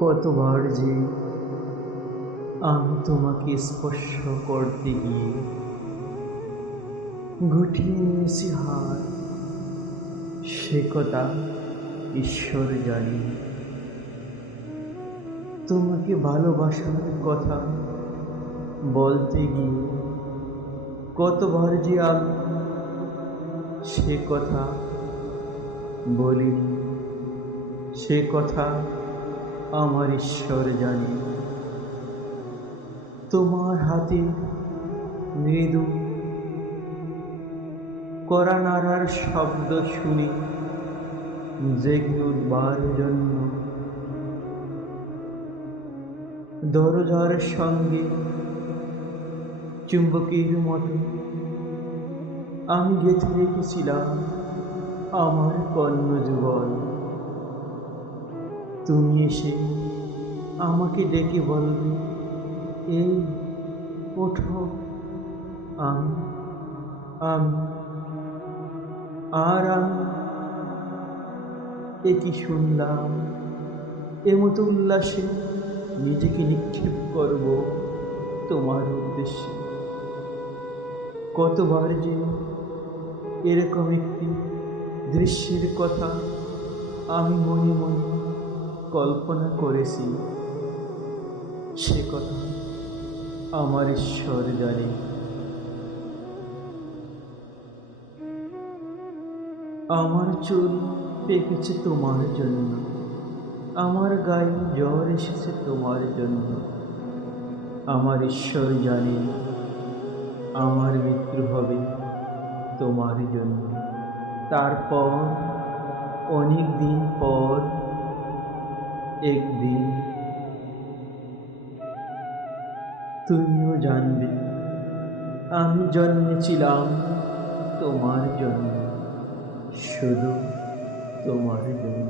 কতবার যে আমি তোমাকে স্পর্শ করতে গিয়ে গুটিয়ে নিয়েছি হাত, সে কথা ঈশ্বর জানি। তোমাকে ভালোবাসার কথা বলতে গিয়ে কতবার যে আমি সে কথা বলিনি, সে কথা আমার ঈশ্বর জানে। তোমার হাতে মৃদু কড়া নাড়ার শব্দ শুনে জেগে উঠবার জন্য দরজার সঙ্গে চুম্বকের মতো আমি গেঁথে রেখেছিলাম আমার কর্ণযুগল। তুমি এসে আমাকে ডেকে বলবে, এই ওঠো। আমি আমি আর আমি একই শুনলাম, এমতো উল্লাসে নিজেকে নিক্ষেপ করব তোমার উদ্দেশ্যে। কতবার যে এরকম একটি দৃশ্যের কথা আমি মনে মনে কল্পনা করেছি, সে কথা আমার ঈশ্বর জানে। আমার চুল পেকেছে তোমার জন্য, আমার গায়ে জ্বর এসেছে তোমার জন্য। আমার ঈশ্বর জানে আমার মৃত্যু হবে তোমার জন্য। তারপর অনেক দিন পর একদিন তুমিও জানবে আমি জন্মেছিলাম তোমার জন্য, শুধু তোমার জন্য।